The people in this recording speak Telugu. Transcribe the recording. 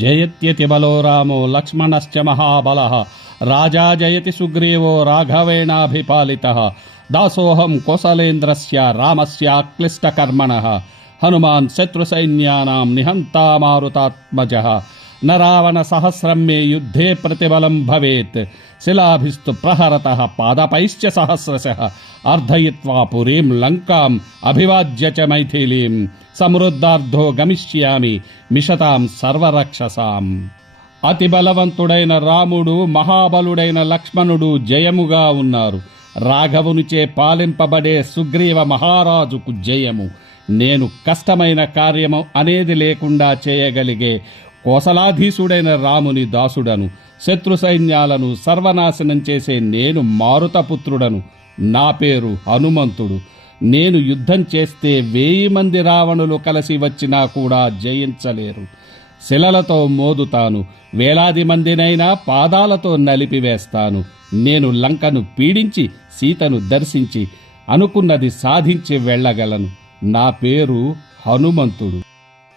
జయత్యతి బలో రామో లక్ష్మణశ్చ మహాబలః రాజా జయతి సుగ్రీవో రాఘవేణాభిపాలితః దాసోహం కోసలేంద్రస్య రామస్య క్లిష్టకర్మణః హనుమాన్ శత్రుసైన్యానాం నిహంతా మారుతాత్మజః న రావణ సహస్రం మే యుద్ధే ప్రతిబలం భవేత్ శిలాభిస్తు ప్రహరతః పాదపైశ్చ సహస్రశః అర్ధయిత్వా పురీం లంకాం అభివాజ్య చ మైథిలీం సమృద్ధార్థో గమిష్యామి మిషతాం సర్వరక్షసాం. అతి బలవంతుడైన రాముడు, మహాబలుడైన లక్ష్మణుడు జయముగా ఉన్నారు. రాఘవునిచే పాలింపబడే సుగ్రీవ మహారాజుకు జయము. నేను కష్టమైన కార్యము అనేది లేకుండా చేయగలిగే కోసలాధీశుడైన రాముని దాసుడను. శత్రు సైన్యాలను సర్వనాశనం చేసే నేను మారుతపుత్రుడను. నా పేరు హనుమంతుడు. నేను యుద్ధం చేస్తే 1000 మంది రావణులు కలిసి వచ్చినా కూడా జయించలేరు. శిలలతో మోదుతాను, వేలాది మందినైనా పాదాలతో నలిపివేస్తాను. నేను లంకను పీడించి సీతను దర్శించి అనుకున్నది సాధించి వెళ్ళగలను. నా పేరు హనుమంతుడు.